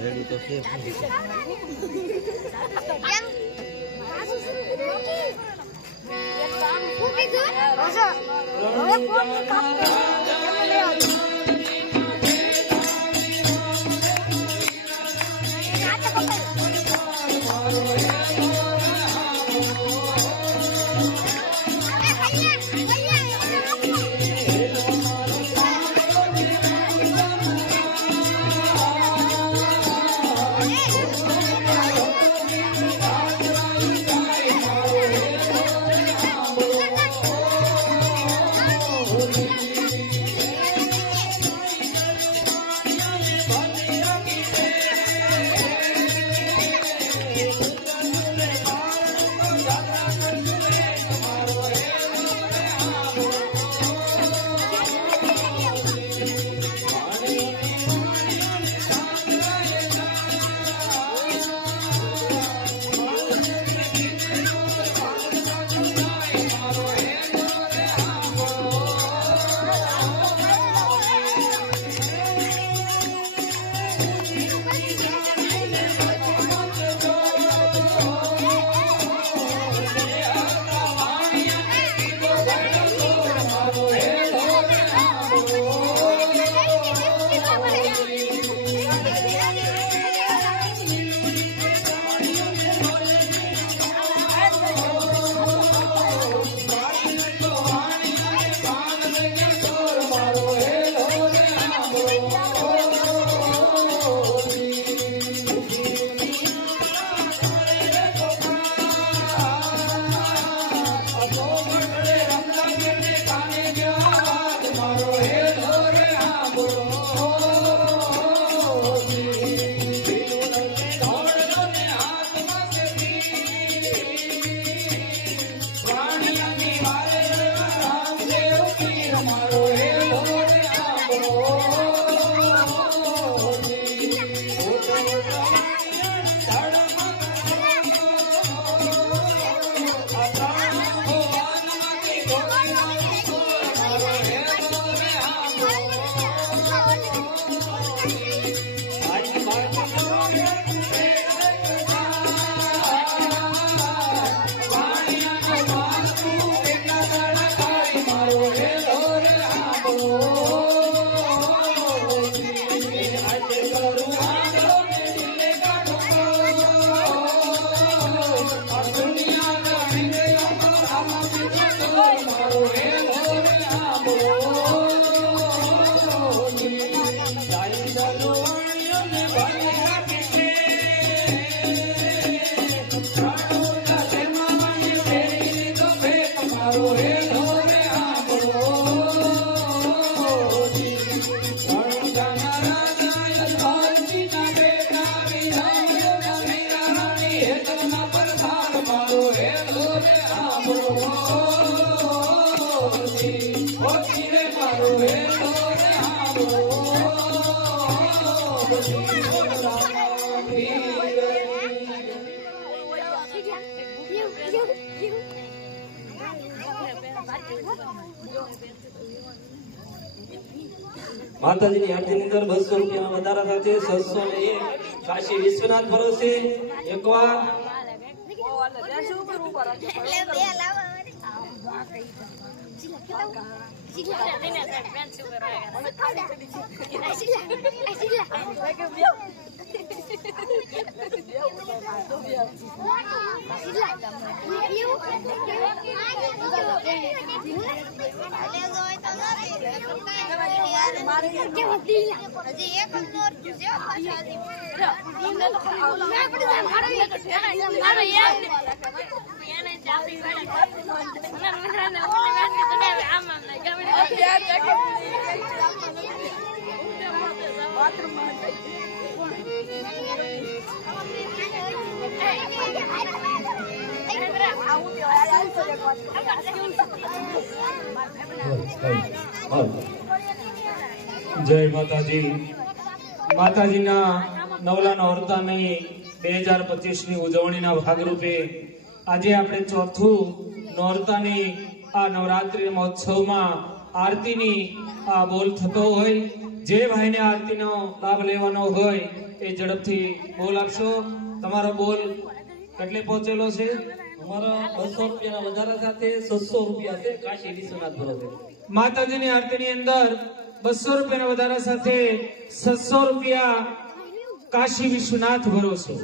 Ready to save. Bye. માતાજીની આરતીની અંદર 200 રૂપિયાના વધારા સાથે 601 કાશી વિશ્વનાથ ભરોસે એકવાર જય માતાજી. માતાજીના નવલા નોરતાની 2025ની ઉજવણીના ભાગરૂપે આજે આપણે ચોથું નોરતાની આ નવરાત્રી મહોત્સવમાં આરતીની આ બોલ થતો હોય. જે ભાઈને આરતીનો લાભ લેવાનો હોય એ ઝડપથી બોલ આપશો. તમારો બોલ કેટલે પહોંચેલો છે? અમારા 200 રૂપિયાના વધારા સાથે 600 રૂપિયા છે કાશી વિશ્વનાથ ભરોસે. માતાજીની આરતીની અંદર 200 રૂપિયાના વધારા સાથે 600 રૂપિયા કાશી વિશ્વનાથ ભરોસે.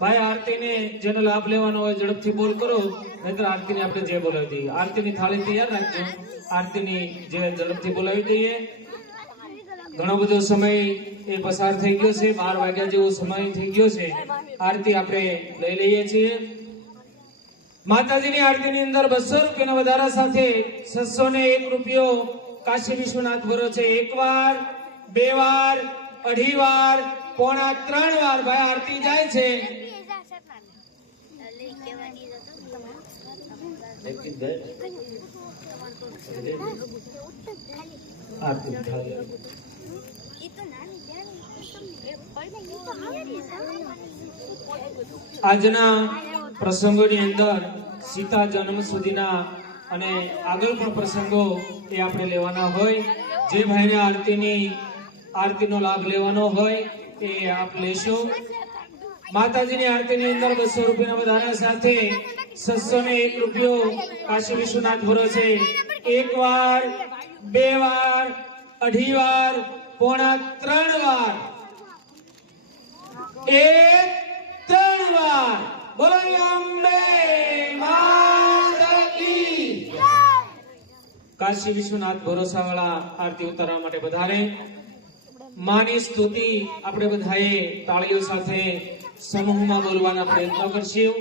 ભાઈ આરતીને જેનો લાભ લેવાનો હોય ઝડપથી બોલ કરો, નહીતર આરતીને આપણે જે બોલાવી દઈએ. આરતીની થાળી તૈયાર રાખજો. આરતીની જે ઝડપથી બોલાવી દઈએ. ઘણો બધો સમય એ પસાર થઈ ગયો છે, 12 વાગ્યા જેવો સમય થઈ ગયો છે. આરતી આપણે લઈ લઈએ છીએ. માતાજીની આરતીની અંદર 200 રૂપિયાના વધારા સાથે 601 રૂપિયો કાશી વિશ્વનાથ ભરોસે. એકવાર, બે વાર, અઢી વાર, પોણા 3 વાર ભાઈ આરતી જાય છે. આજના પ્રસંગોની અંદર સીતા જન્મ સુધીના અને આગળ પણ પ્રસંગો એ આપણે લેવાના હોય. જે ભાઈને આરતીનો લાભ લેવાનો હોય એ આપ લેશો. માતાજીની આરતીની અંદર 200 રૂપિયાના વધારા સાથે 601 રૂપિયો કાશી વિશ્વનાથ ભરોસે. એક વાર, બે વાર, અઢી વાર, પોણા 3 વાર, 3 વાર. બોલો અંબે માતા કી. કાશી વિશ્વનાથ ભરોસા વાળા આરતી ઉતારવા માટે વધારે માની સ્તુતિ આપણે બધાએ તાળીઓ સાથે સમૂહમાં બોલવાના પ્રયત્ન કરશું.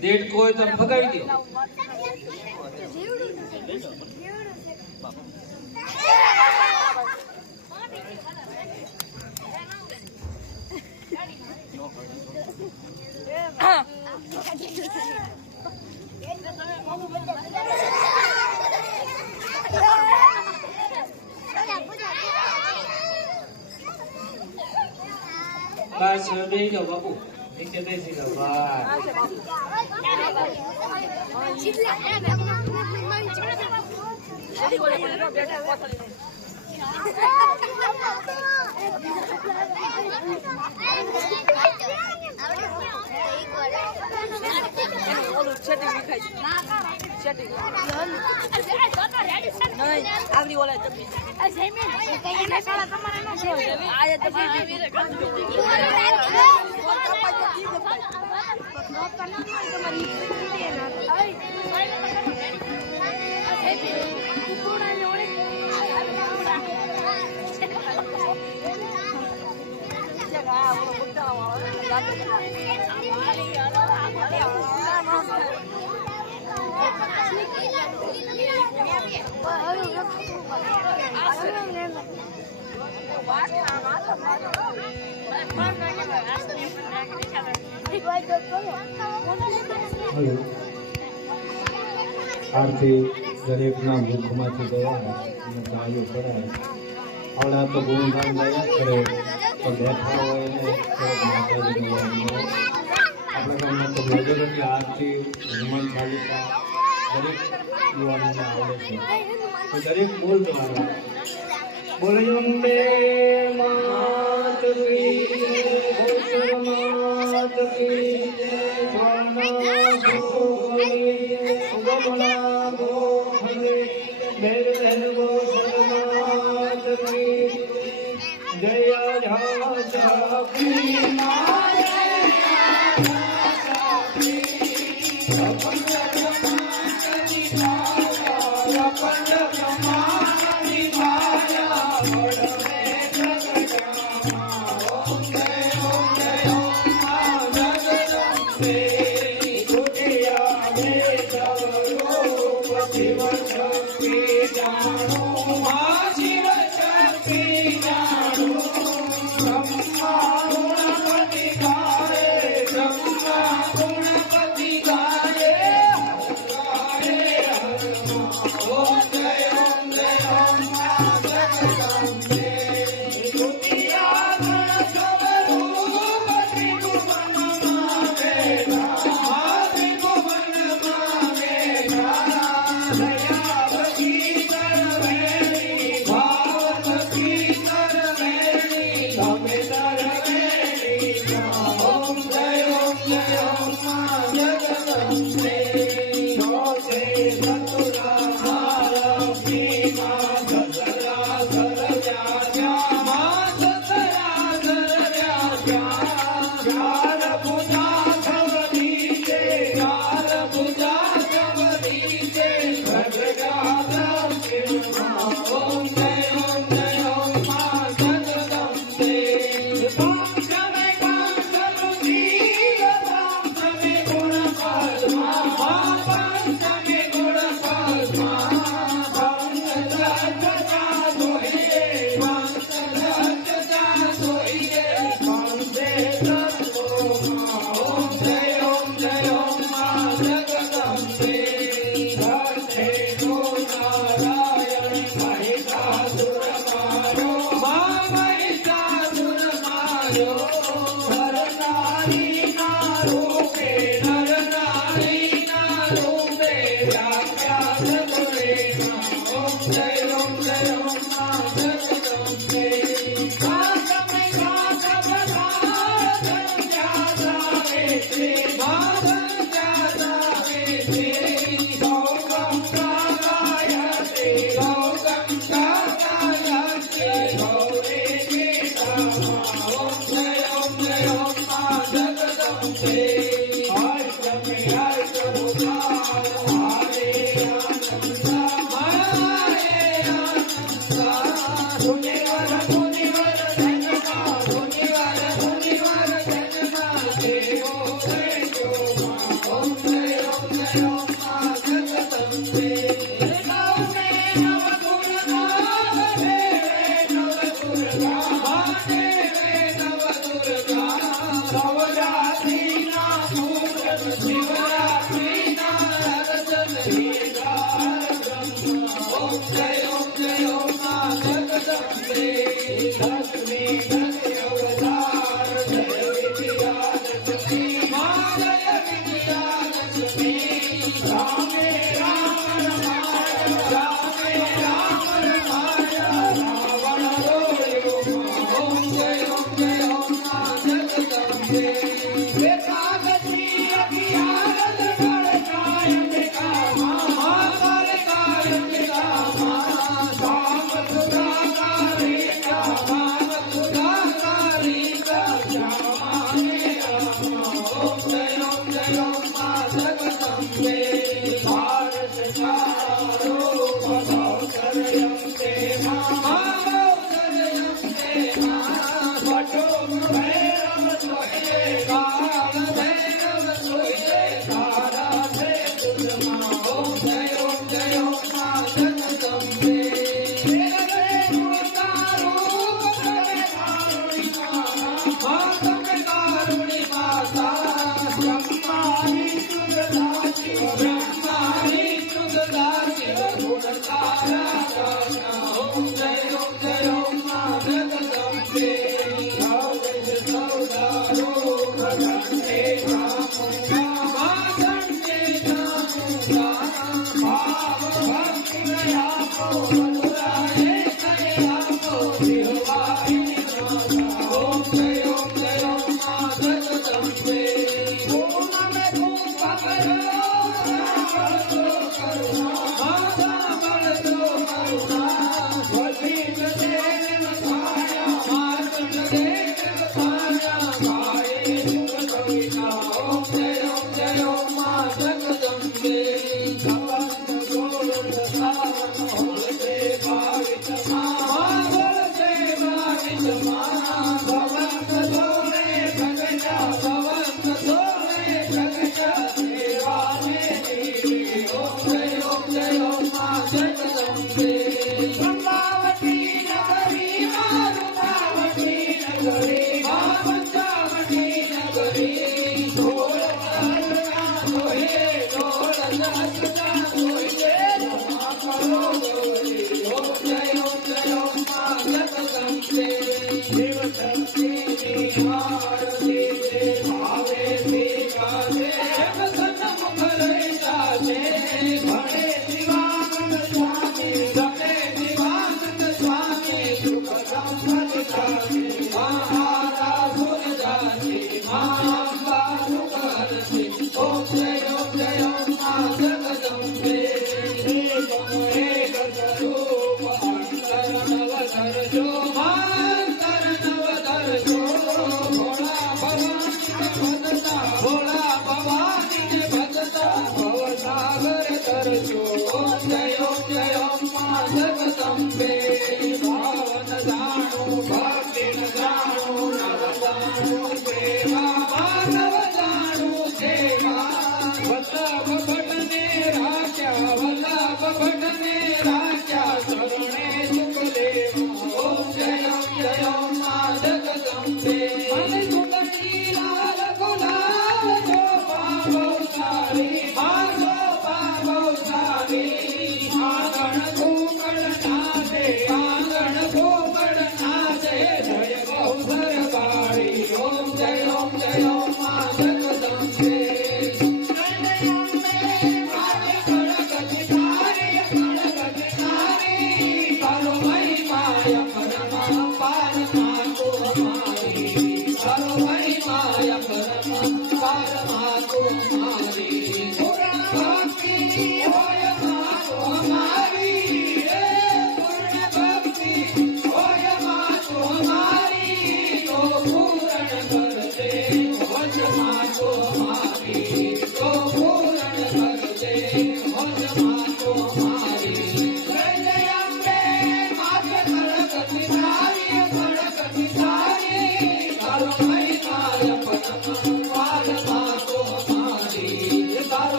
ડેટ કોઈ તો ફગાવી દો. બસ બે જાઓ બાપુ, નીચે બેસી જાઓ. હલો આરતી દરેકના મુખમાંથી દયા અને ચાલુ કરાય આવડા તો ગુણગાન દયા કરે તો બેઠા હોય ને માતાજીનું આપણા ગામમાં તો નજર એટલે આરતી હનુમાન ચાલીસા દરેક યુવાનોને આવડે છે તો દરેક બોલ દ્વારા બોલ્યો અંબે માત કી માત કી Bye.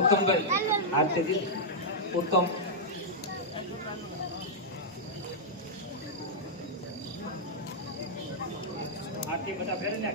उत्तम भाई आरती जी उत्तम आरती बता फिर ना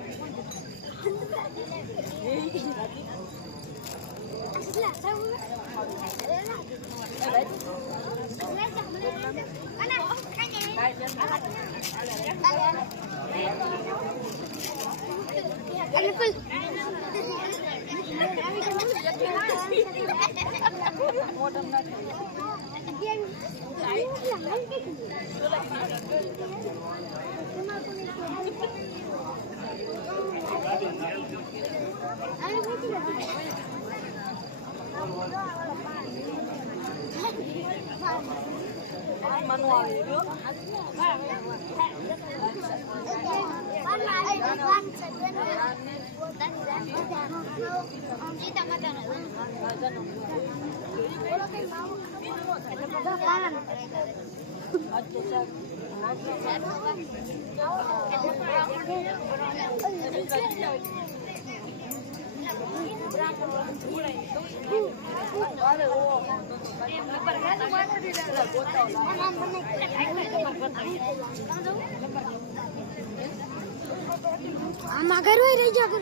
આમાં ઘર હોય રહી જાવ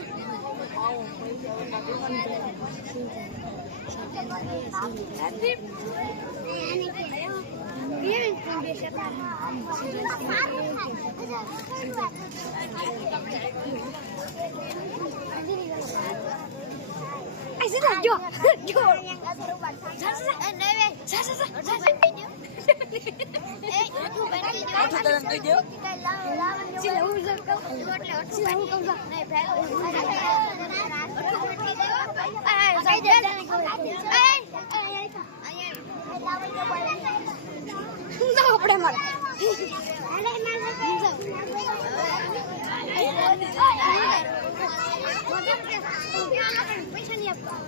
આપણે મારે પૈસા નહીં આપવા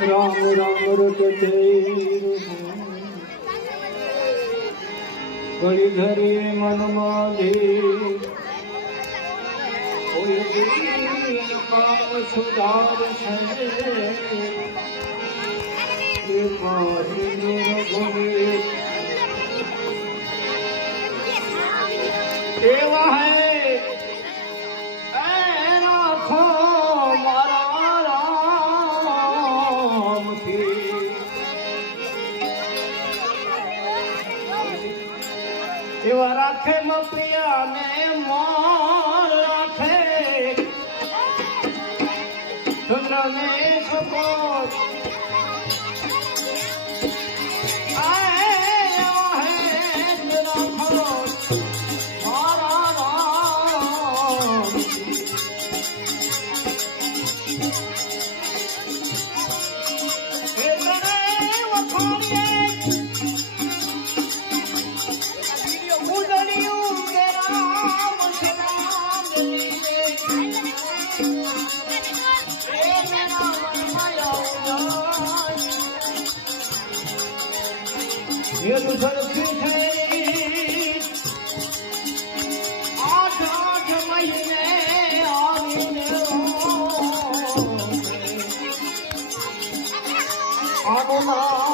રામ રામ રટતે કળી ધરે મનમાં કોઈ દીન કામ સુધાર એવા હે રાખો મારા રામથી એવા રાખે મપિયા ને મોર રાખે ચંદ્ર ને સપોત ₹100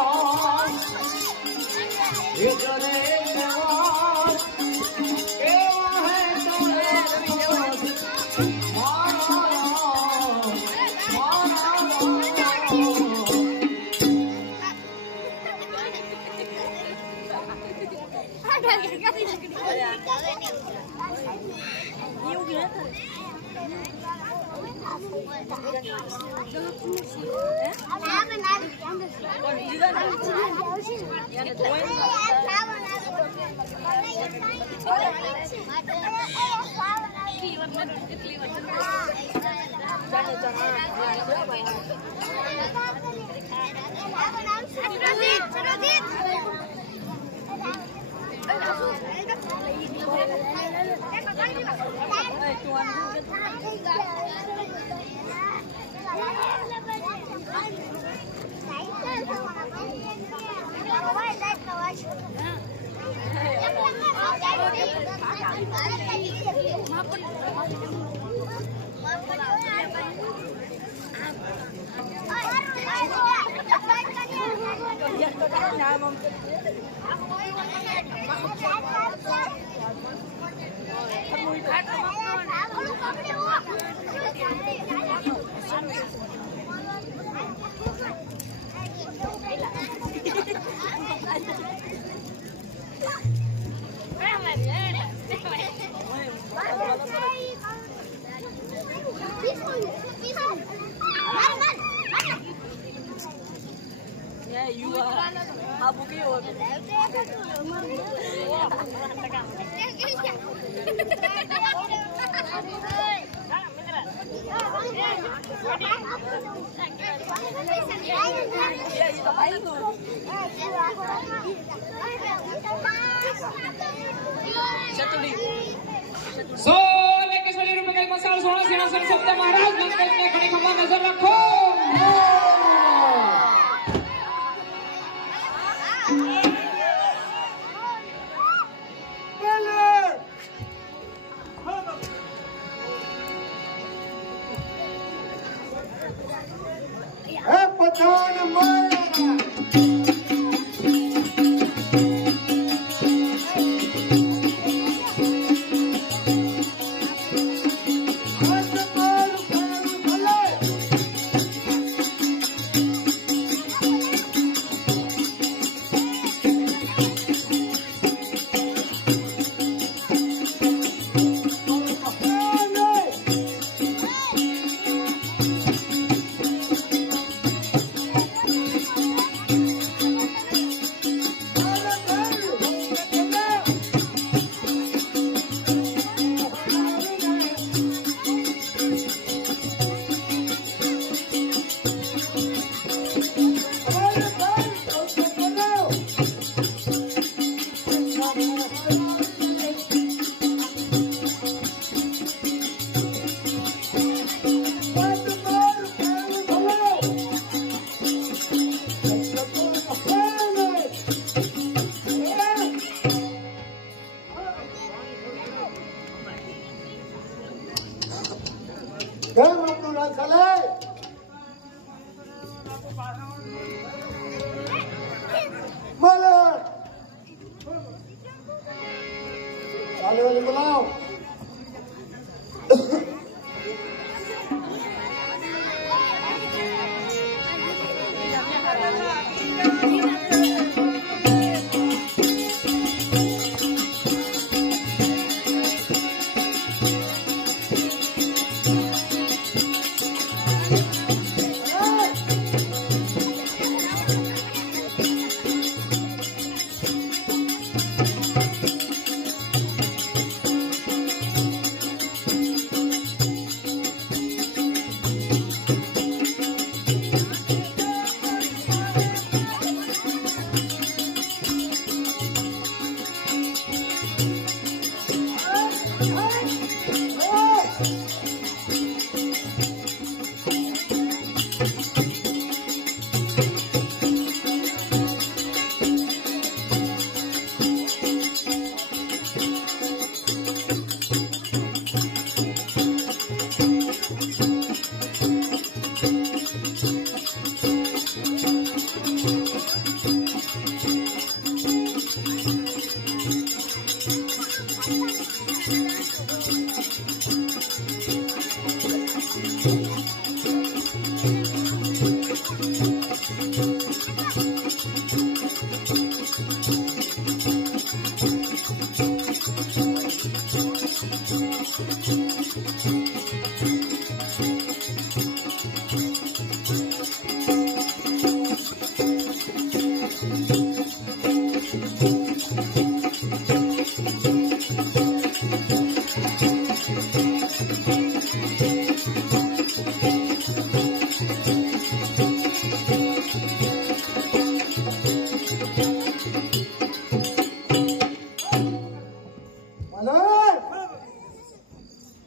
का मसाला सोना सिंहासन सप्ताह महाराज मंगल ने खड़ी खम्मा नजर रखो।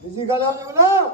બીજી ગાલાને બોલાવ.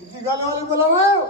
બીજી ગાલાને બોલાવ.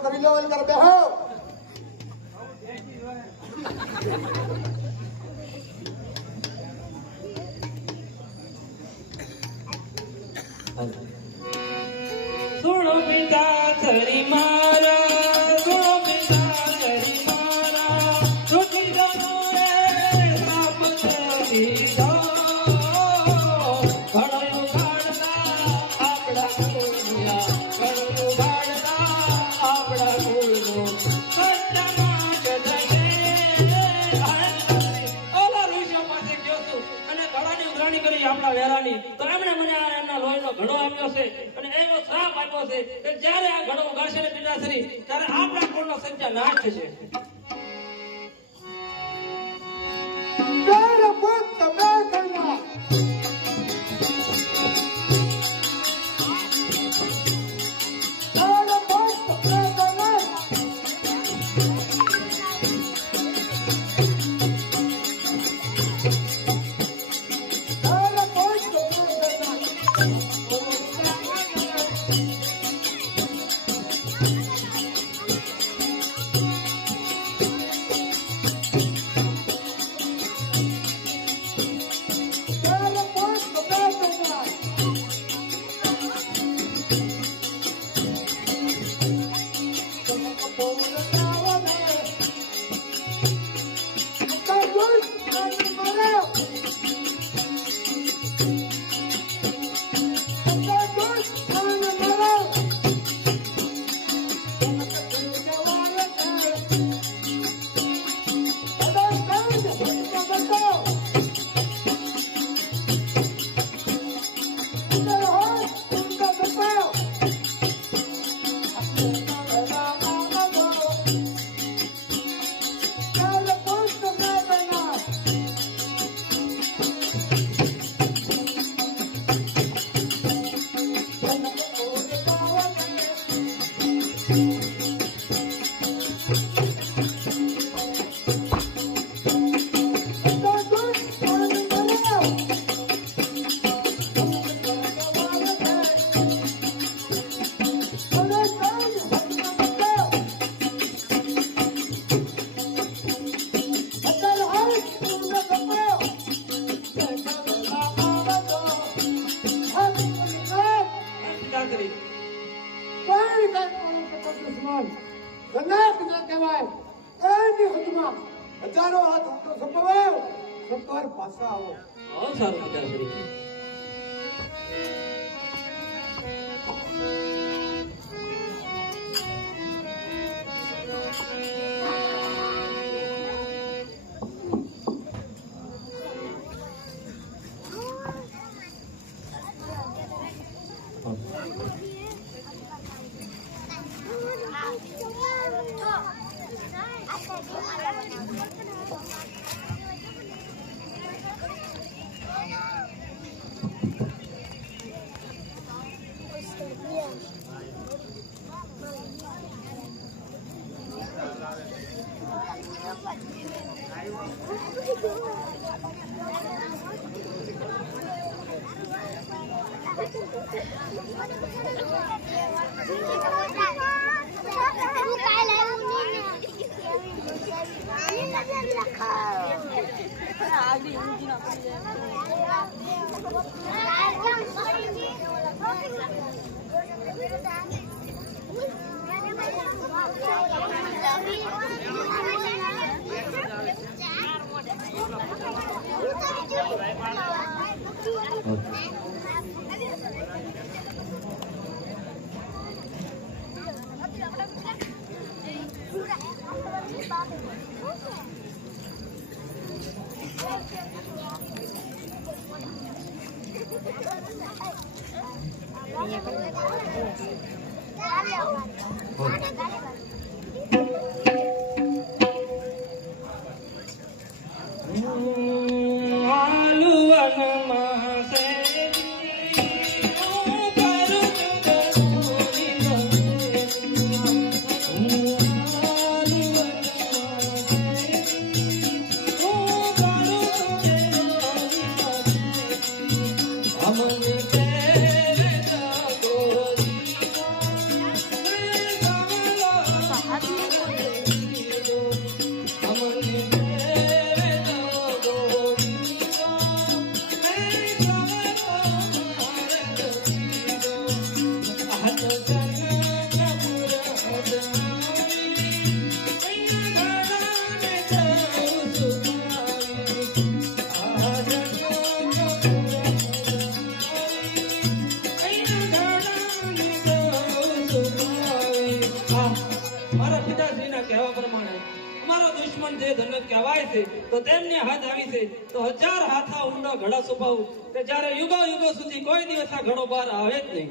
કરી લો વેલ કર બેહો સુણો પિતા થરી મારા સુણો પિતા થરી મારા રૂટી દો રે સાપ થરી દો ઘણું ગાડતા આપડા કુળિયા ઘણું ગાડતા આપડા કુળનું સત્યમાં જશે ઓલા ઋષિઓ પાસે ગયો છું અને ઘડાની ઉઘરાણી કરી આપણા વેરાની તો એમણે મને આ એમના લોહીનો ઘડો આપ્યો છે અને એવો શ્રાપ આપ્યો છે કે જ્યારે આ ઘડો ઉગાડશે ને પિતાશ્રી ત્યારે આપણા કુળનો સત્યાનાશ થશે તારા પુત્ર મેં કન્યા તારા પુત્ર મેં કન્યા તારા પુત્ર હજારો હાથ ઊંચો સંભળાવ સત્તર પાછા આવો બહુ સારું પિતાશ્રી છે તો તેમની હાથ આવી છે તો 1000 હાથા ઊંડો ઘડો છુપાવું કે જ્યારે યુગો યુગો સુધી કોઈ દિવસ આ ઘડો બહાર આવે જ નહીં.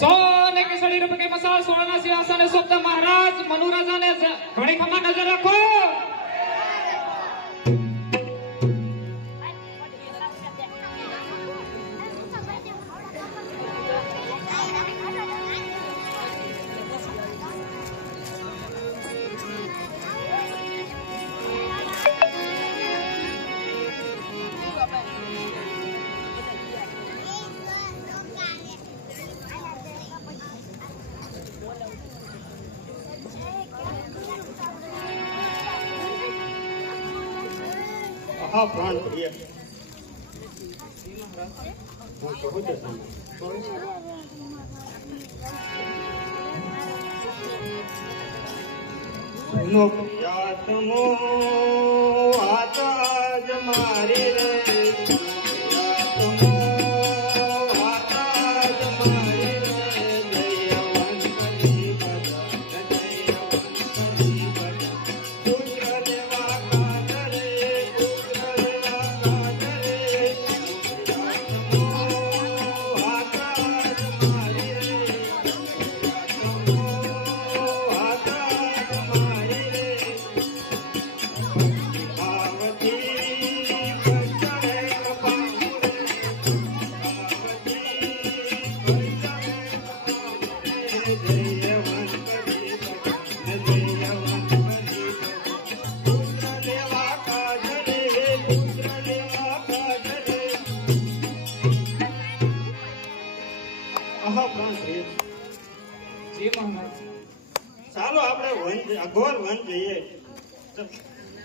सोने के सड़ी रुपए के मसाल सोना सिंहासन सोप्त महाराज मनुराजा ने घड़ी खम्मा नजर रखो. હા પ્રાણ પ્રિય હું કહું છું સુનો પ્રિયાતમો આતાજ મારે રે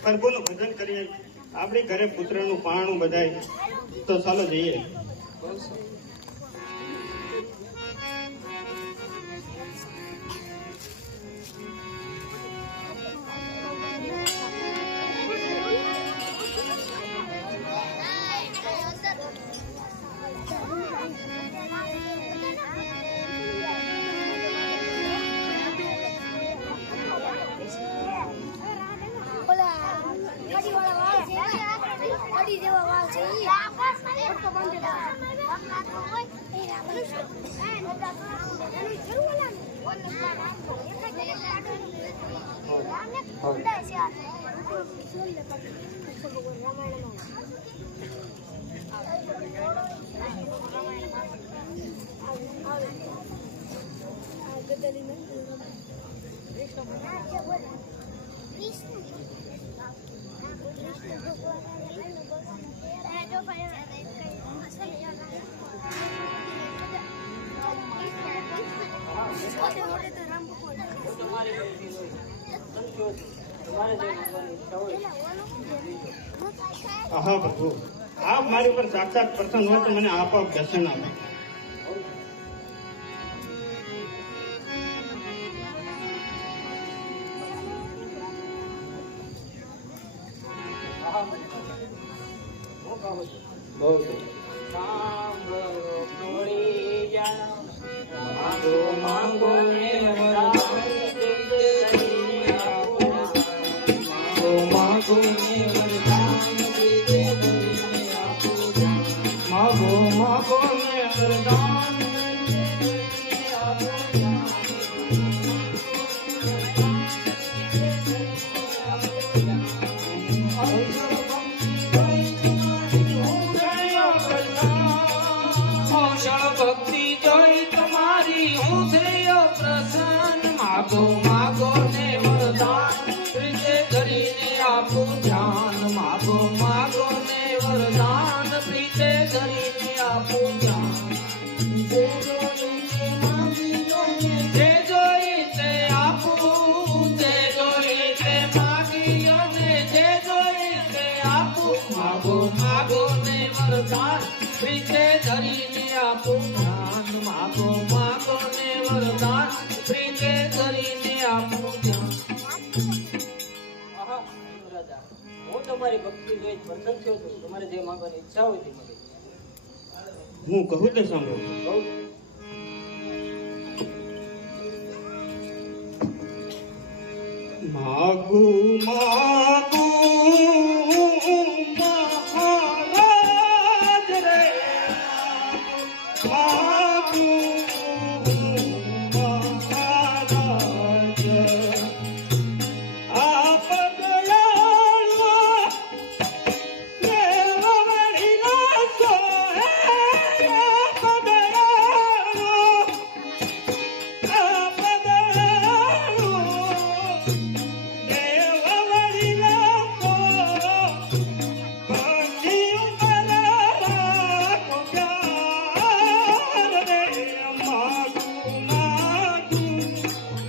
પ્રભુનું ભજન કરીએ, આપણી ઘરે પુત્રનું પારણું બધાય, તો ચાલો જઈએ. આહા પ્રભુ, આપ મારી પર સાક્ષાત પ્રસન્ન હો તો મને આપોઆપ દર્શન આપો. ભક્તિ જોઈ તમારી હું થયો પ્રસન્ન. માગો માગો ને વરદાન પ્રીતે ધરીને આપો ધ્યાન. માગો માગો ને વરદાન પ્રીતે ધરીને આપો ધ્યાન. જે જોઈ તે આપું, જે જોઈ તે માગી અને જે જોઈ તે આપું. માગો માગો ને વરદાન પ્રીતે ધરીને આપો ધ્યાન. માગો માગો ને વરદાન પ્રીતે ધરીને આપો ધ્યાન. હું તમારી ભક્તિ જોઈ પ્રસન્ન થયો છું. તમારે જે માંગવાની ઈચ્છા હોય તે મળે. હું કહું તો સાંભળો. માગું માગું મહારાજ રે, માગું મહારાજ, આપ દયાળુ દેવવડી નાખો. આપ દયાળુ, આપ દયાળુ દેવવડી નાખો. ભક્તિ ઉપર રાખો પ્યાર રે. માગું માગું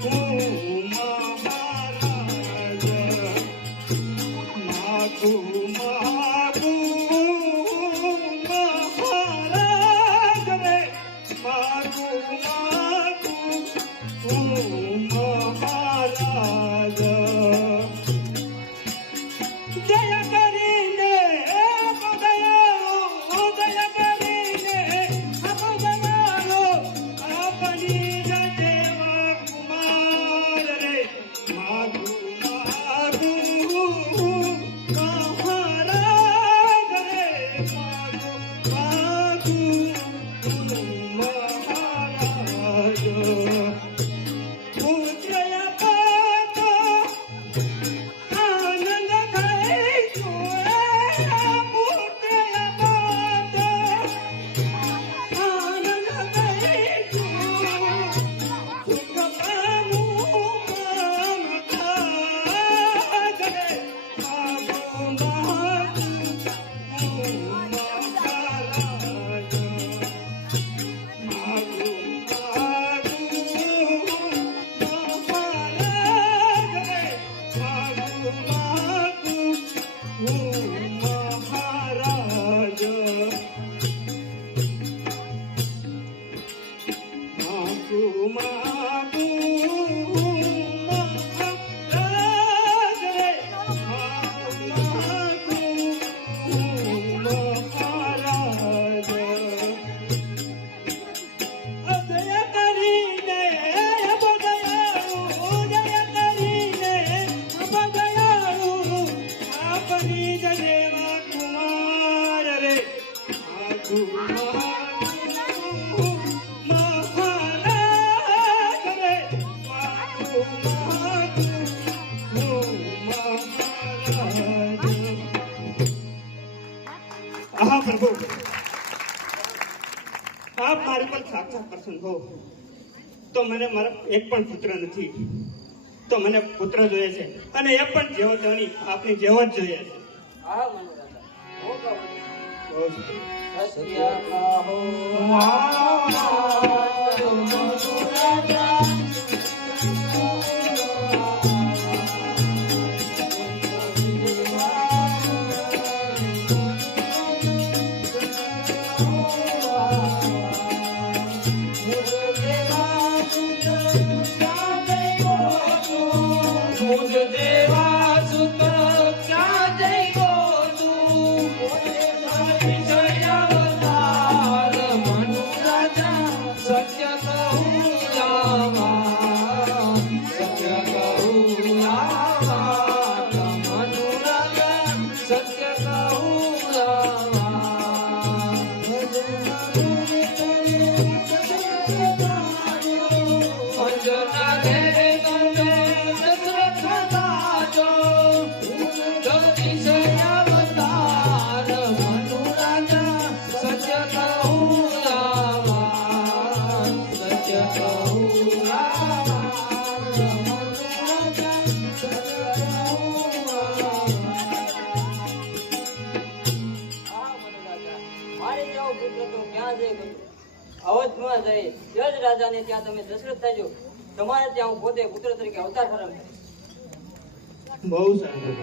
હું મહારાજ, માગું માગું મહારાજ રે. માગું માગું હું મહારાજ. જય કરીને દયાળુ, જય કરીને દયાળુ, આપણી દેવા કુમાર રે. માગું માગું મહારાજ રે. માગું માગું મહારાજ. પુત્ર પાતો આનંદ થાય રીજ દેવા કુમાર રે મહારાજ રે હા પ્રભુ આપ મારી પર સાક્ષાત પ્રસન્ન હો તો મને મારા એક પણ પુત્ર નથી તો મને પુત્ર જોઈએ છે અને એ પણ જેવો તેની આપની જેવો જ જોઈએ છે હા મનુરાજા હું કહું બહુ સારું. સત્ય કહો મનુરાજા અવધમાં જઈ યજ રાજાને ત્યાં તમે દશરથ થજો તમારે ત્યાં હું પોતે પુત્ર તરીકે અવતાર ધારણ કરીશ બહુ સારું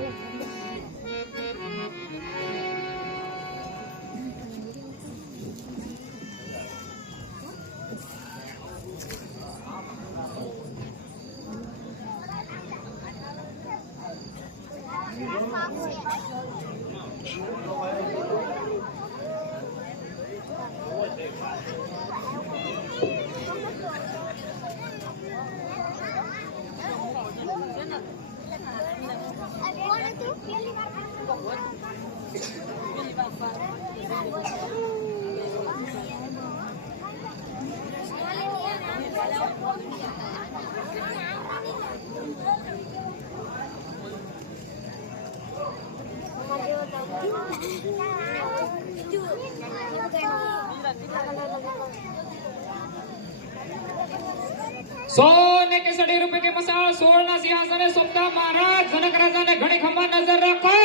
सोने के 60 रुपए के मसाल 16 सिंहासन सोमता महाराज जनक राजा ने घड़ी खंबा नजर रखो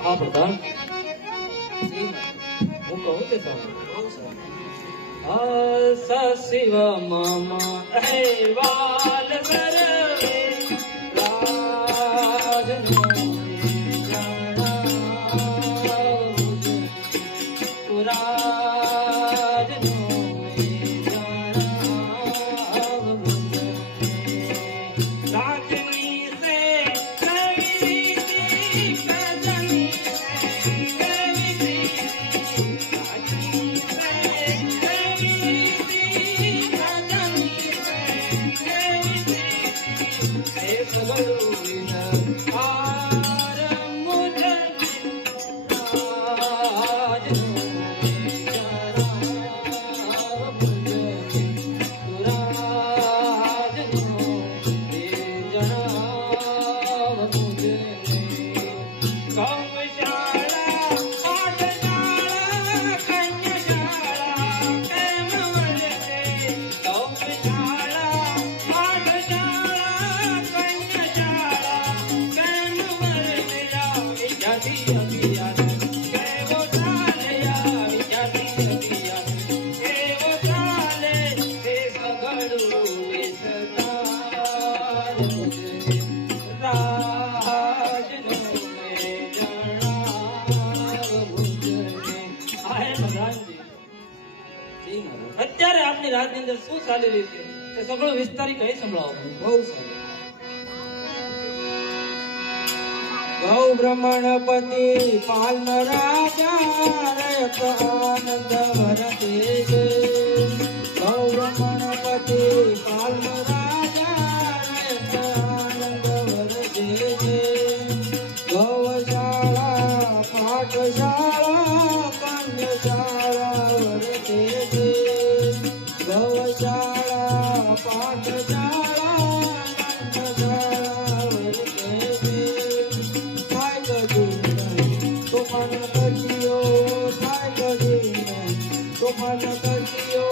હા પ્રધાન હું કહું તે શિવ મામા વાલ સર્વે રાજ અત્યારે આપની રાજની અંદર શું ચાલી રહ્યું છે તે સગળો વિસ્તારી કહી સંભળાવો. બહુ સારું ગૌ બ્રહ્મણપતિ પાલન રાજા રયત આનંદ વરતે છે. ગૌ બ્રહ્મણપતિ પાલન રાજા રયત આનંદ વરતે છે. ગૌશાળા પાઠશાળા કન્યાશાળા વરતે છે. ગૌશાળા પાઠશાળા કન્યાશાળા વરતે છે. થાય ગજી તોફાન કરશીઓ, થાય ગજી તોફાન કરશીઓ.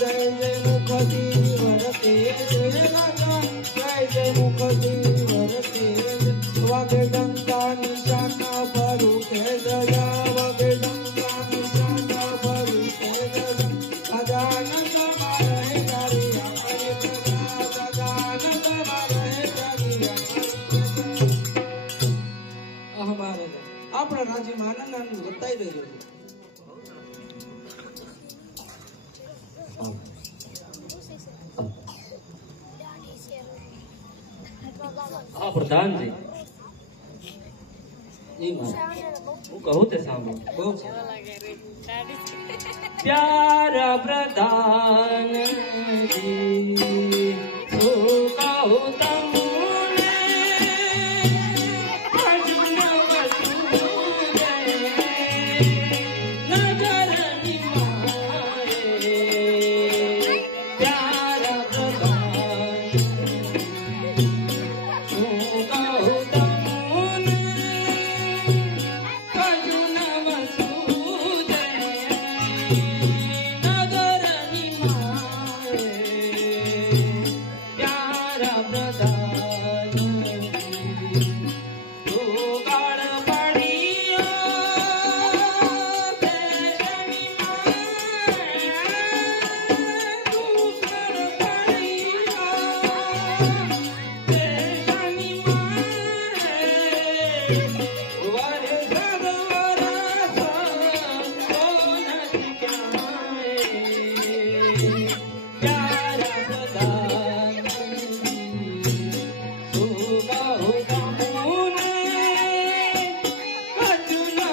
જય જય મુખતી વરતે છે રાજા, જય જય મુખતી વરતે છે. વાગે ડંકા નિશાના ભરું કે દયા, વાગે ડંકા નિશાના ભરું કે દયા. સદાનંદમાં રહે તારી અમારી પ્રજા, સદાનંદમાં રહે તારી અમારી પ્રજા. અમારે આપણા રાજ્યમાં આનંદ આનંદ વર્તાઈ રહ્યો છે. આ પ્રધાનજી હું કહું તે સાંભળો. બહુ પ્યારા પ્રધાનજી હું કહું તમને અજનવ સૂરે નજરની મારે. પ્યારા પ્રધાનજી હું કહું તમને અજનવ સૂરે નગરની મારે. પ્યારા પ્રધાનજી દુકાળ પડ્યો દેશની મારે. દુકાળ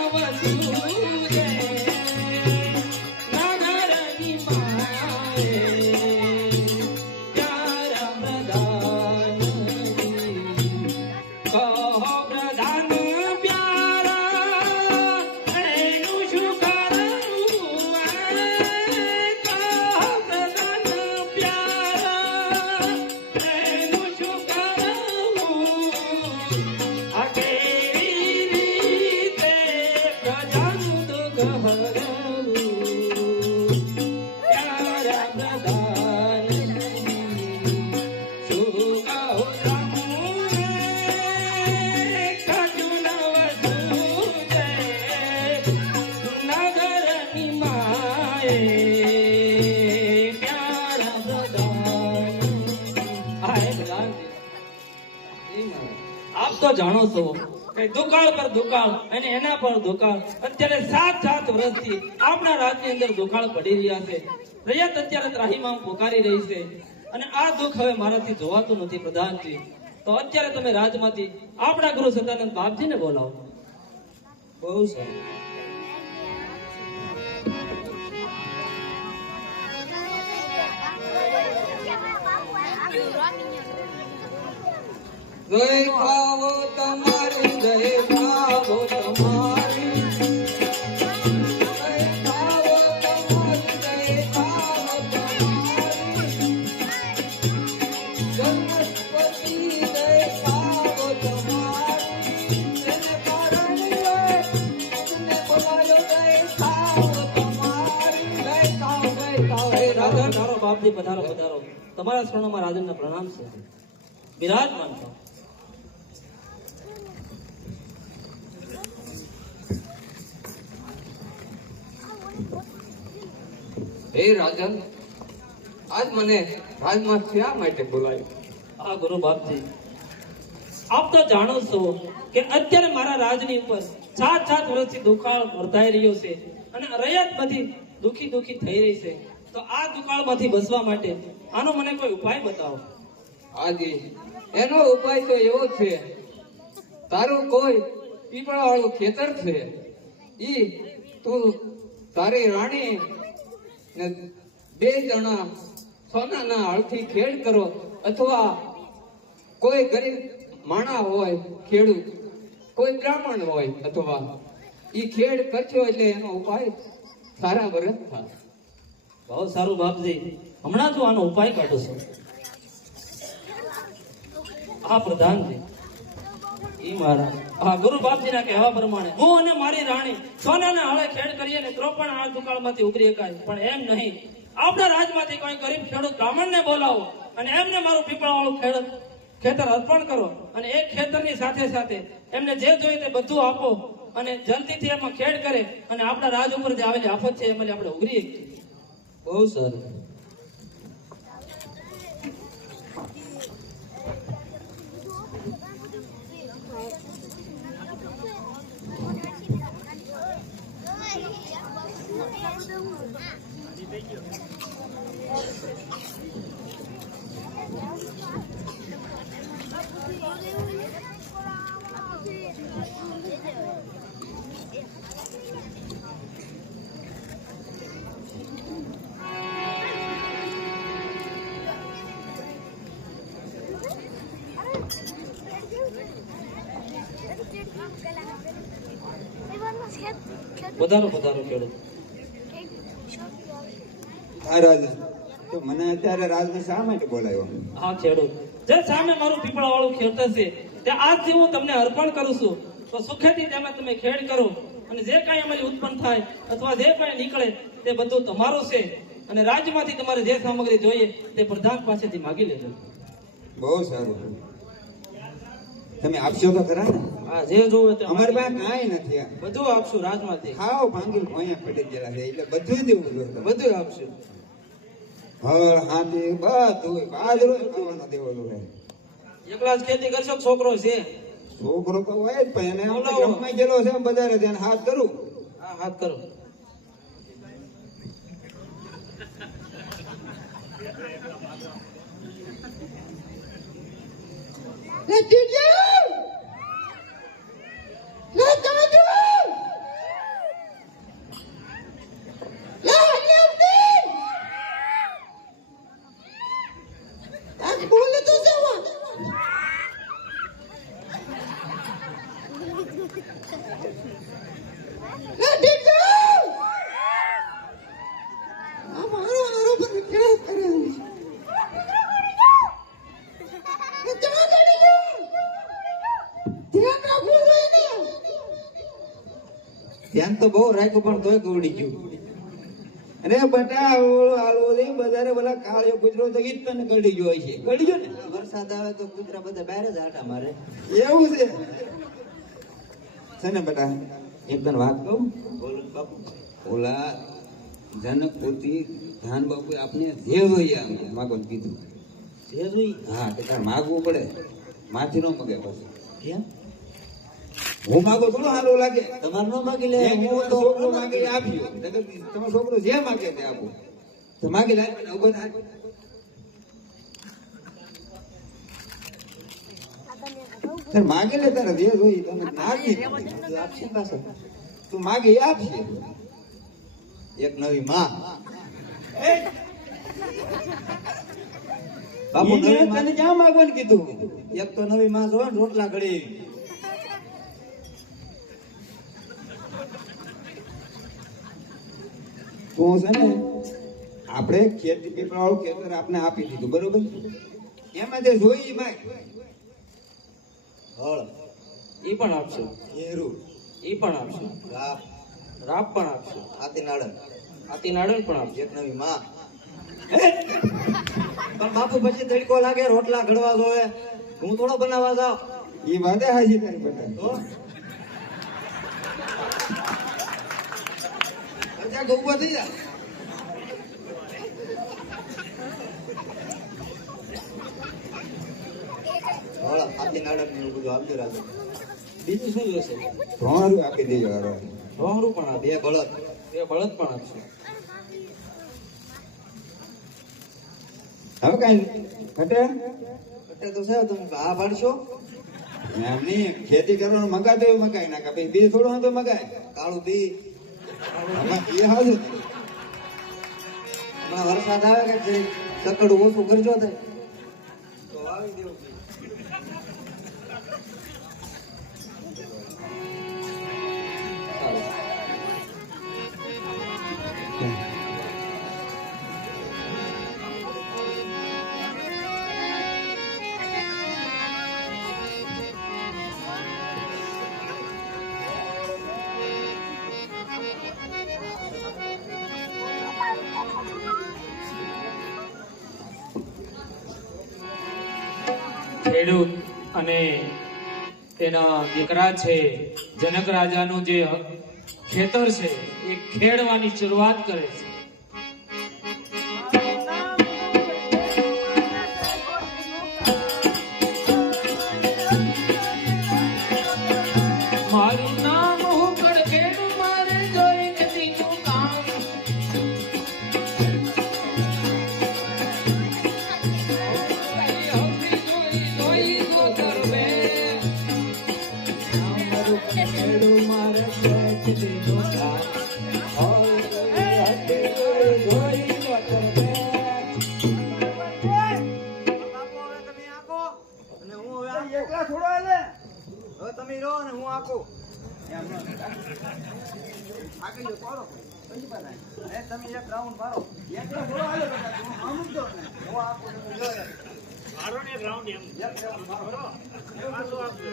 પડ્યો દેશની મારે. પ્રધાન પ્યારા એનું શું કરવું? પ્રધાન પ્યારા એનું શું કરવું? આ કેવી રીતે પ્રજાનું દુઃખ હરવું? પ્યારા પ્રધાન શું કહું તમને કજુનવ સૂજે નગરની માએ. પ્યારા પ્રધાન આપ તો જાણો છો કે દુકાળ પર દુકાળ અને એના પર દુકાળ અત્યારે 7 વર્ષથી આપણા રાજની અંદર દુકાળ પડી રહ્યા છે. રૈયત અત્યારે ત્રાહિમામ પુકારી રહી છે અને આ દુઃખ હવે મારાથી જોવાતું નથી. પ્રધાનજી તો અત્યારે તમે રાજમાંથી આપણા ગુરુ સદાનંદ બાપજીને બોલાવો. બહુ સારું. જય ખાવો તમારી, જય ખાવો તમારી, જય ખાવો તમારી, જય ખાવો તમારી. જન્મસ્પતિ જય ખાવો તમારી, તેને કારણે તમને બોલાયો જય ખાવો તમારી. જય ખાવો, જય ખાવો. હે રાજા તારો બાપજી પધારો પધારો. તમારા શરણોમાં રાજનના પ્રણામ છે. બિરાજમાન થાઓ. હે રાજન, આજ મને રાજમાં શા માટે બોલાયો? આ ગુરુ બાપજી, આપ તો જાણો છો કે અત્યારે મારા રાજની ઉપર 7 વર્ષથી દુકાળ વર્તાઈ રહ્યો છે અને રૈયત બધી દુખી થઈ રહી છે. તો આ દુકાળમાંથી બચવા માટે આનો મને કોઈ ઉપાય બતાવો. હાજી, એનો ઉપાય તો એવો છે, તારું કોઈ પીપળા વાળું ખેતર છે ઈ તું તારી રાણી ને 2 જણા સોનાના હળથી ખેડ કરો, અથવા કોઈ ગરીબ માણા હોય ખેડૂત, કોઈ બ્રાહ્મણ હોય, અથવા ઈ ખેડ કરજો એટલે એનો ઉપાય સારા વરસ થાય. બહુ સારું બાપજી, હમણાં જ આનો ઉપાય કાઢું છું. આ પ્રધાનજી ઈ મારા આ ગુરુ બાપજીના કહેવા પ્રમાણે હું અને મારી રાણી સોનાના હળે ખેડ કરીએ ને તો પણ આ દુકાળમાંથી ઉતરી શકાય, પણ એમ નહીં. આપણા રાજમાંથી કોઈ ગરીબ ખેડૂત બ્રાહ્મણને બોલાવો અને એમને મારું પીપળાવાળું ખેતર અર્પણ કરો, અને એ ખેતરની સાથે સાથે એમને જે જોઈએ તે બધું આપો, અને જલ્દીથી એમાં ખેડ કરે, અને આપણા રાજ ઉપર જે આવેલી આફત છે એમાંથી આપણે ઉગરી શકીએ. બહુ સારું. પધારો પધારો ખેડૂત. હા રાજ, તો મને અત્યારે રાજને શા માટે બોલાવ્યો? હા ખેડૂત, જે સામે મારું પીપળા વાળું ખેતર છે તે આજથી હું તમને અર્પણ કરું છું, તો સુખેથી તેમાં તમે ખેડ કરો, અને જે કાંઈ અમારી ઉત્પન્ન થાય અથવા જે કાંઈ નીકળે તે બધું તમારું છે, અને રાજ્યમાંથી તમારે જે સામગ્રી જોઈએ તે પ્રધાન પાસેથી માગી લેજો. બહુ સારું, તમે આપશો તો ખરા ને? હા, જે જોવે તે અમારી પાસે કાંઈ નથી, આ બધું આપશું રાજમાંથી. ખાવ ભાંગી ભોંયા પડી ગયેલા છે, એટલે બધું દેવું જોઈએ. બધું આપશું. હળ હાથી બધું, બાજરો ખાવાનો દેવો જોઈએ. એકલા જ ખેતી કરશો કે છોકરો છે? છોકરો તો હોય જ, પણ એને રમાઈ ગયેલો છે બધારે, તેને હાથ કરું. હા, હાથ કરો. ધ્યાન તો બહુ રાખ્યું, પણ તોય ગવડી ગયું. અરે બટા, આળો રે બધારે પેલા કાળો કૂતરો તો ઈ જ તને ગળી ગયો છે. ગળી ગયો ને? વરસાદ આવે તો કૂતરા બધા બહાર જ આટા મારે. એવું છે ને બટા? એક તને વાત કહું? બોલો બાપુ. ઓલા જનકપુરથી ધ્યાન બાપુ આપને જે જોઈએ માગવાનું કીધું. જે જોઈએ? હા, કે તાર માગવું પડે, માથી નો મગે પછી. કેમ? હું માગો થોડું સારું લાગે? તમારે ન માગી લે, હું તો છોકરો માગે આપ્યો. તમારો છોકરો જે માગે તે આપો, તો માગી લે. માગી લે, તારે જે જોઈ તમે માગી આપશે પાછો. તું માગે આપશે. એક નવી માં બાપુ, તને ક્યાં માગવાનું કીધું? એક તો નવી માં જો રોટલા ઘડી. તું છે ને, આપણે ખેતી પીપળાવાળું ખેતર આપને આપી દીધું, બરોબર? એમાં જે જોઈ ભાઈ હળ ઈ પણ આપશું. એરું ઈ પણ આપશું. રાપ પણ આપશું. હાથી નાળન પણ આપશું. એક નવી માં. પણ બાપુ પછી તડકો લાગે, રોટલા ઘડવા જોવે, હું થોડો બનાવવા જાવ. એ વાદે હાજી તારી બધા તો ઉભો થઈ જાય. બીજું શું જોશે? ભોંરું આપી દેજો. ભોંરું પણ આપે. બે બળદ પણ આપશે. હવે કઈ ઘટે તો સાહેબ તમે આ પાડશો? એમ નહીં, ખેતી કરવાનું મગાતો એવું મગાય ના કે ભાઈ બી થોડું તો મગાય કાળું બી આમાં એ હાજર હમણાં વરસાદ આવે કે સકડું ઓછું કરજો તો વાવી દેવું. ખેડૂત અને તેના દીકરા છે જનક રાજાનું જે ખેતર છે એ ખેડવાની શરૂઆત કરે છે. મારું નામ હુકડ ખેડૂત મારે જોઈ ખેતીનું કામ. એકલા થોડો હાલે હવે તમે રહો ને હું આખો આગળ જો પાડો તમે એક રાઉન્ડ મારો એકલા થોડો હાલે બેટા તું આમ જ જો ને હું આખો તમે જો મારો ને રાઉન્ડ એમ એક રાઉન્ડ મારો પાછો આપજો.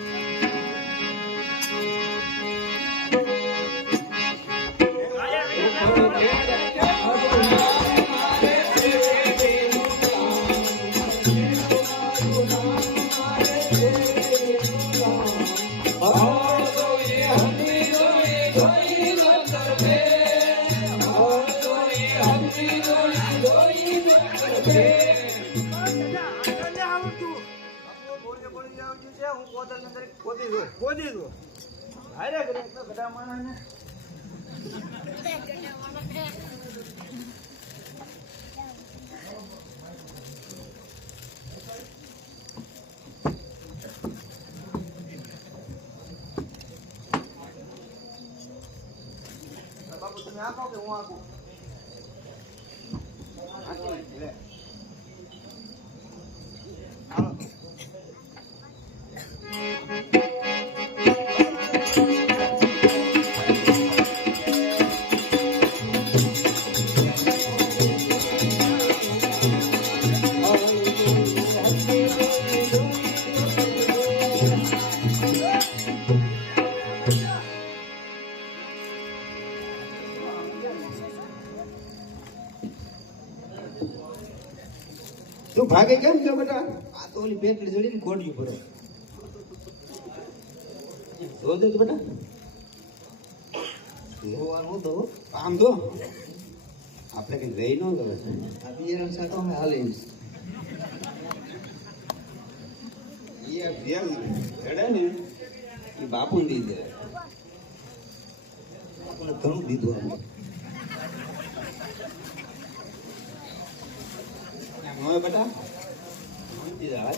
ખોદી દો હારે કરે તો બધા માણસને બાપુ તમે આપો કે હું આપું? લે તું ભાગે કેમ છો બેટા? આ તો ઓલી પેટલી જડીને ગોડ્યું પડે જોજો તો બેટા લેવાનું તો આમ તો આપણે કઈ રહી ન ગયો છે આ બિયારણ સાથે અમે હાલી એ વેલ ચડે ને એ બાપુ દીધે આપણે ઘણું દીધું આપણે હવે બેટા સમજી જાય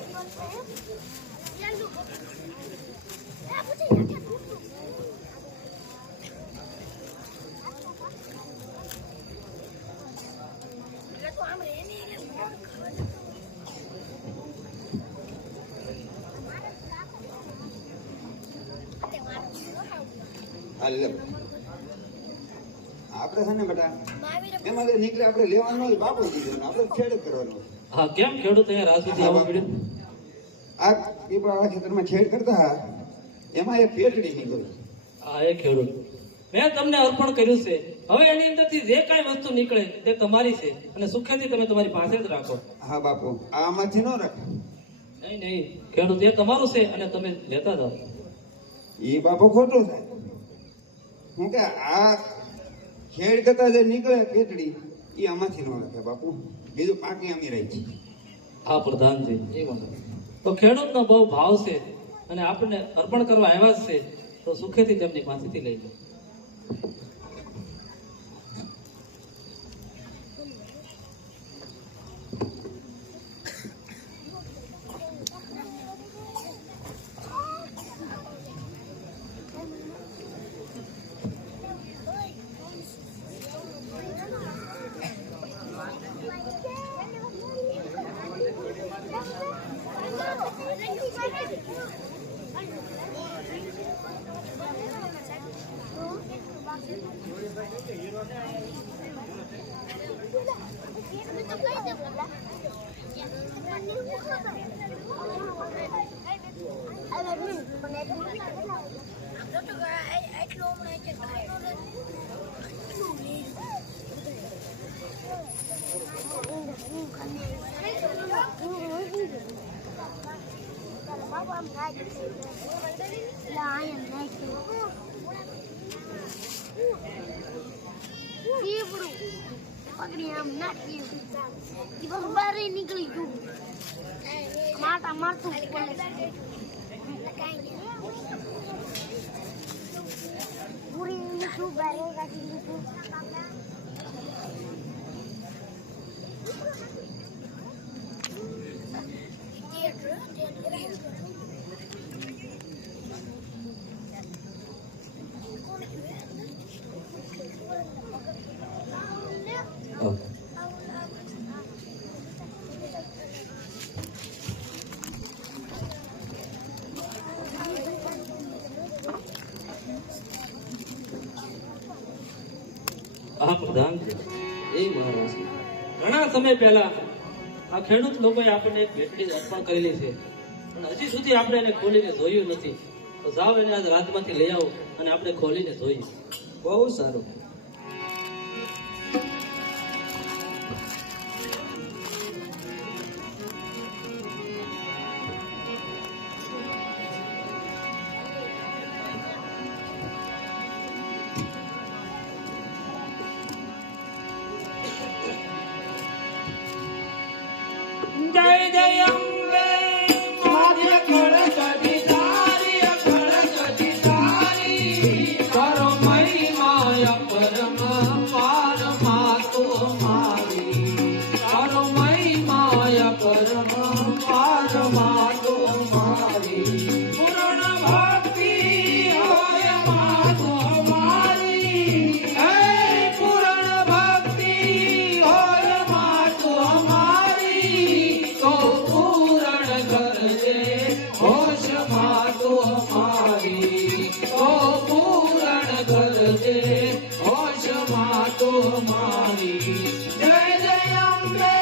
આપણે છે ને બેટા એમાં નીકળે આપણે લેવાનું હોય બાપુ દીધું આપણે ખેડ કરવાનું. હા કેમ ખેડૂત અહીંયા રાહ સુધી આવવું પડ્યું? આ પીપળા ખેતરમાં ખેડ કરતા એમાં એક પેટડી નીકળી. હા એ ખેડૂત મેં તમને અર્પણ કર્યું છે, હવે એની અંદરથી જે કાંઈ વસ્તુ નીકળે તે તમારી છે અને સુખેથી તમે તમારી પાસે જ રાખો. હા બાપુ આમાંથી ન રાખે. નહીં નહીં ખેડૂત એ તમારું છે અને તમે લેતા જાઓ. એ બાપુ ખોટું થાય. હું કે આ ખેડ કરતા જે નીકળે પેટડી એ આમાંથી ન રાખે બાપુ, બીજું પાકી અમી રહી છે. હા પ્રધાનજી એ વાત તો ખેડૂતનો બહુ ભાવ છે અને આપણને અર્પણ કરવા આવ્યા જ છે તો સુખેથી તેમની પાસેથી લઈ લો. પકડી આમ નાખી બહાર નીકળી ગયું માટા મારતું પૂરી શું બારે કાઢી લીધું આ પ્રધાન છે એ મહારાજ ઘણા સમય પહેલા આ ખેડૂત લોકોએ આપણને એક ભેટડી અર્પણ કરેલી છે પણ હજી સુધી આપણે એને ખોલીને જોયું નથી. તો જાઓ એને આજ રાજમાંથી લઈ આવો અને આપણે ખોલીને જોઈએ. બહુ સારું. જય જય અંબે માધ્ય કળકડી તારી કળકડી તારી કરો મહિમા પરમ પારમા તો મારી કરો મહિમા પરમ પારમા તો મારી પૂર્ણ ભક્તિ હોય માતો મારી હે પૂર્ણ ભક્તિ હોય માતો મારી તો પૂરણ કરજે હોશ માતો મારી તો પૂરણ કરજે હોશ માતો મારી જય જય અંબે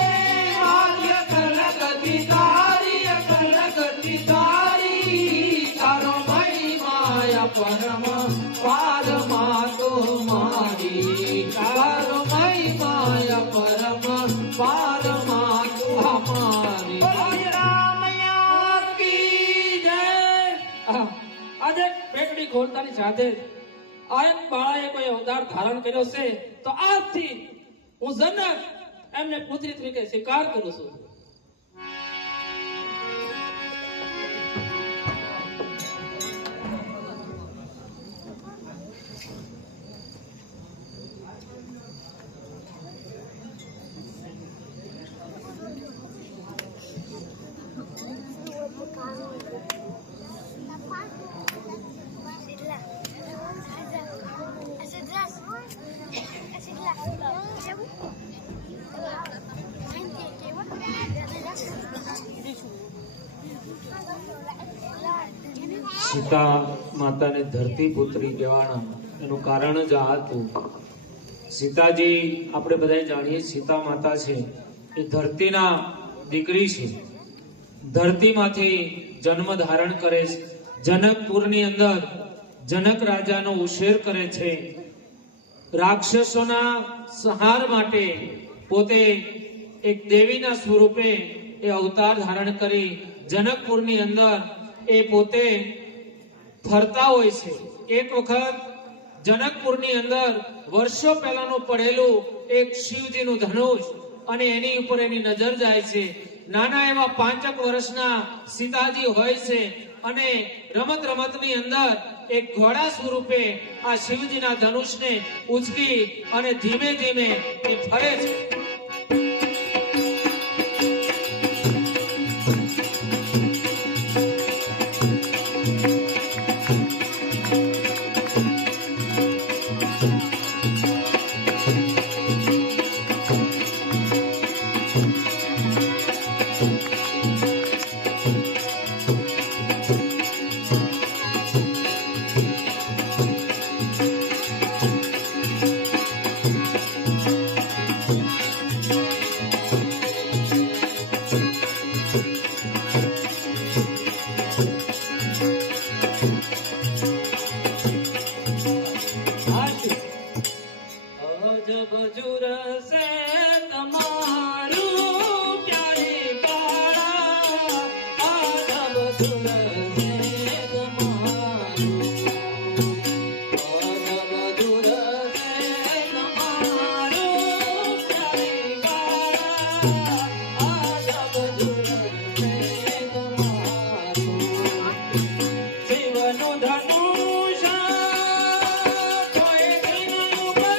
આદ્ય કલકતી તારી કલકતી તારી તારો મહિમા પરમ પારમા તો મારી તારો મહિમા પરમ પારમા તો મારી આજે પેટડી ખોલતાની સાથે આ એક બાળાએ કોઈ અવતાર ધારણ કર્યો છે તો આજથી હું જનક એમને પુત્રી તરીકે સ્વીકાર કરું છું. સીતા માતાને ધરતી પુત્રી કહેવાના એનું કારણ જ આ હતું. સીતાજી આપણે બધા જાણીએ સીતા માતા છે એ ધરતીના દીકરી છે. ધરતીમાંથી જન્મ ધારણ કરે છે. જનકપુરની અંદર જનક રાજાનો ઉછેર કરે છે. રાક્ષસોના સંહાર માટે પોતે એક દેવીના સ્વરૂપે એ અવતાર ધારણ કરી જનકપુરની અંદર એ પોતે ફરતા હોય છે. એક વખત જનકપુરની અંદર વર્ષો પહેલાનું પડેલું એક શિવજીનું ધનુષ અને એની ઉપર એની નજર જાય છે. નાના એવા 5 વર્ષના સીતાજી હોય છે અને રમત રમતની અંદર એક ઘોડા સ્વરૂપે આ શિવજીના ધનુષને ઉચકી અને ધીમે ધીમે એ ફરે છે. ગજબ ઝુરશે તમારું પ્યારી કાળા ગજબ ઝુરશે તમારું ગજબ ઝુરશે તમારું પ્યારી કાળા ગજબ ઝુરશે તમારું શિવનું ધનુષ કોઈ દિન ઉપડે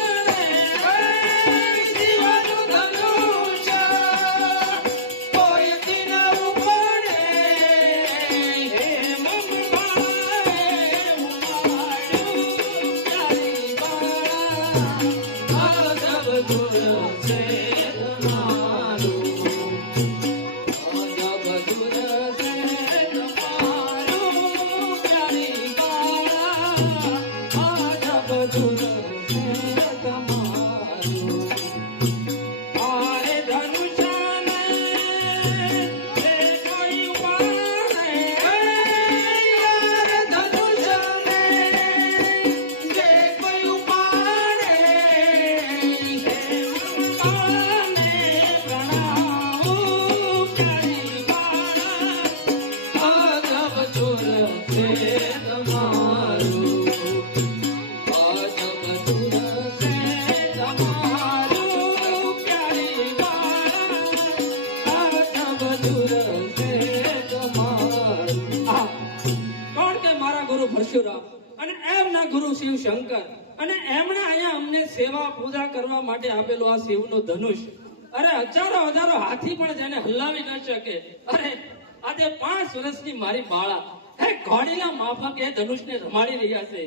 શિવનું ધનુષ કોઈ દિન ઉપડે હે પરશુરામ અને એમના ગુરુ શિવ શંકર અને એમણે અહીંયા અમને સેવા પૂજા કરવા માટે આપેલું આ શિવનું ધનુષ. અરે હજારો હજારો હાથી પણ જેને હલાવી ન શકે. અરે આજે 5 વર્ષની મારી બાળા હે ઘોડીના માફક એ ધનુષને રમાડી રહ્યા છે.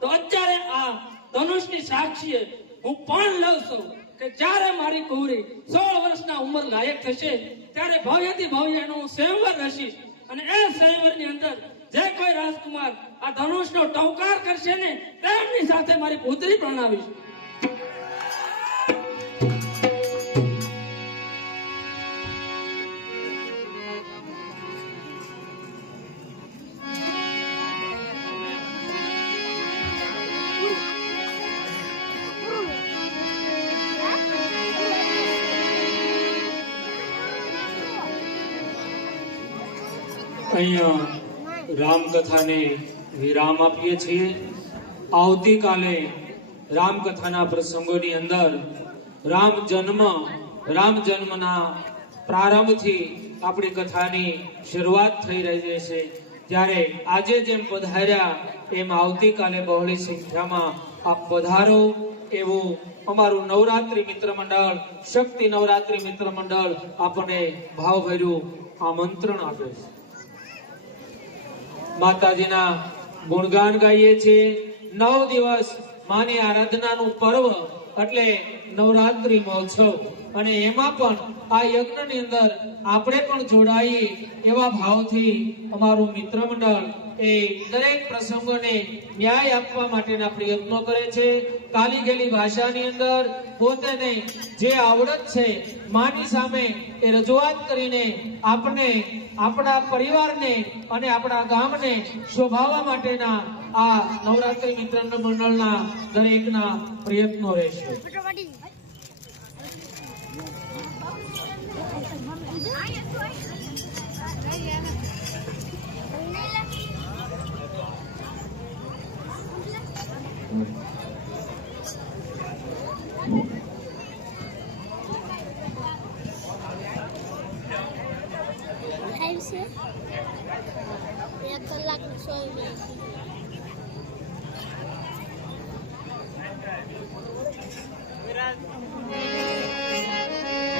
તો અત્યારે આ ધનુષની સાક્ષીએ હું પણ લઉં છું કે જ્યારે મારી કુંવરી 16 વર્ષના ઉંમર લાયક થશે ત્યારે ભવ્યથી ભવ્ય એનો હું સ્વયંવર રચીશ અને એ સ્વયંવરની અંદર જે કોઈ રાજકુમાર આ ધનુષનો ટંકાર કરશે ને તેમની સાથે મારી પુત્રી પરણાવીશ. અહીંયા રામકથાને વિરામ આપીએ છીએ. આવતીકાલે રામકથાના પ્રસંગોની અંદર રામ જન્મના પ્રારંભથી આપણી કથાની શરૂઆત થઈ રહી છે. ત્યારે આજે જેમ પધાર્યા એમ આવતીકાલે બહોળી સંખ્યામાં આપ પધારો એવું અમારું નવરાત્રી મિત્ર મંડળ શક્તિ નવરાત્રી મિત્ર મંડળ આપણને ભાવભર્યું આમંત્રણ આપે છે. માતાજીના ગુણગાન ગાઈએ છીએ. 9 દિવસ માની આરાધનાનું પર્વ એટલે નવરાત્રી મહોત્સવ અને એમાં પણ આ યજ્ઞની અંદર આપણે પણ જોડાઈએ એવા ભાવથી અમારું મિત્ર મંડળ એ દરેક પ્રસંગોને ન્યાય આપવા માટેના પ્રયત્નો કરે છે. કાલી ગયેલી ભાષાની અંદર પોતેને જે આવડત છે માની સામે એ રજૂઆત કરીને આપણે આપણા પરિવારને અને આપણા ગામને શોભાવવા માટેના આ નવરાત્રી મિત્ર મંડળના દરેકના પ્રયત્નો રહેશે.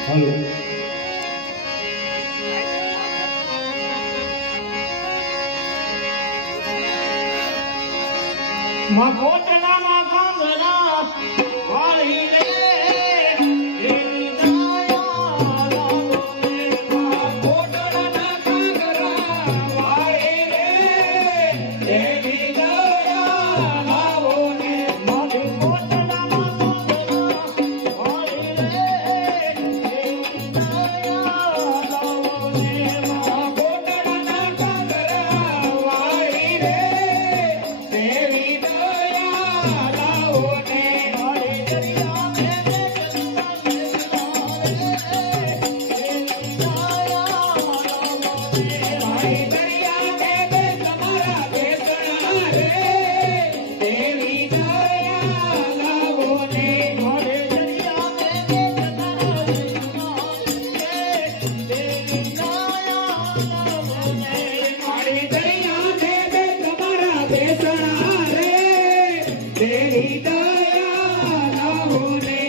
હલો મકોટલામાં ગામરા વાળી રે એની દયા લાવો ને મકોટલાના ગામરા વાળી રે એની દયા લાવો ને મકોટલામાં ગામરા વાળી રે એની દયા લાવો ને મકોટલાના ગામરા વાળી રે દેવી દયા લાવો ને તેરી દયા લાવો ને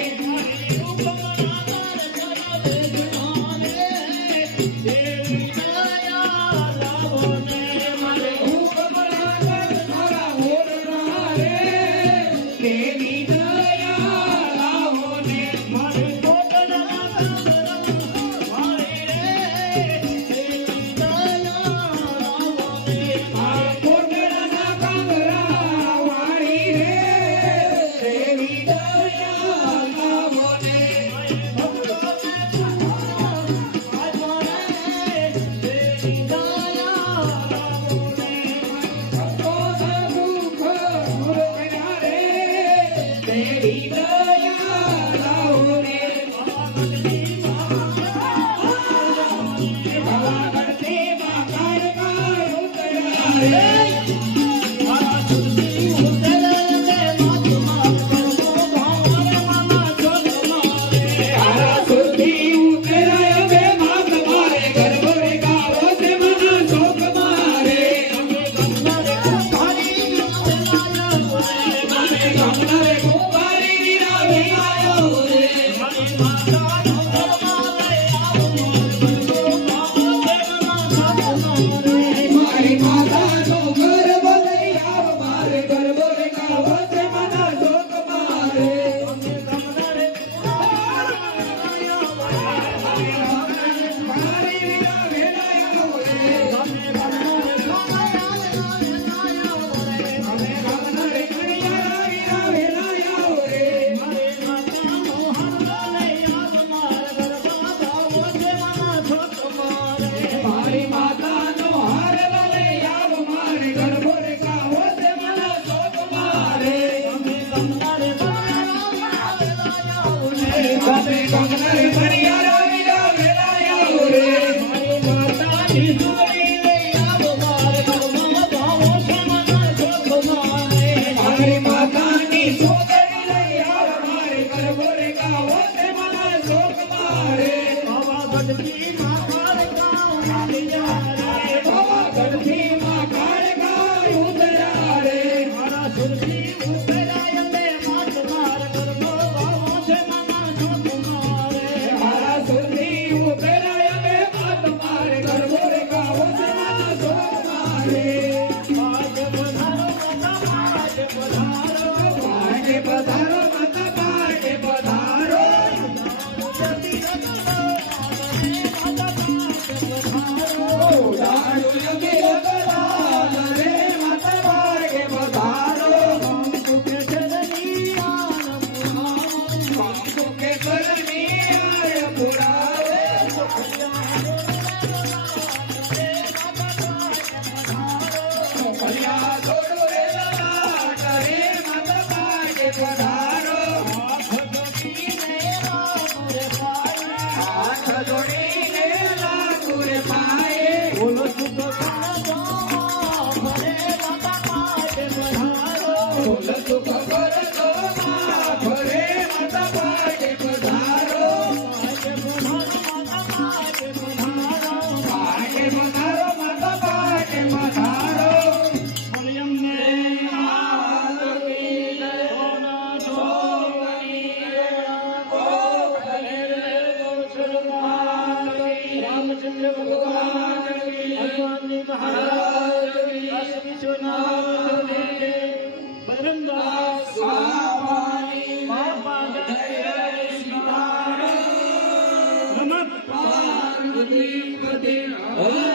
Hare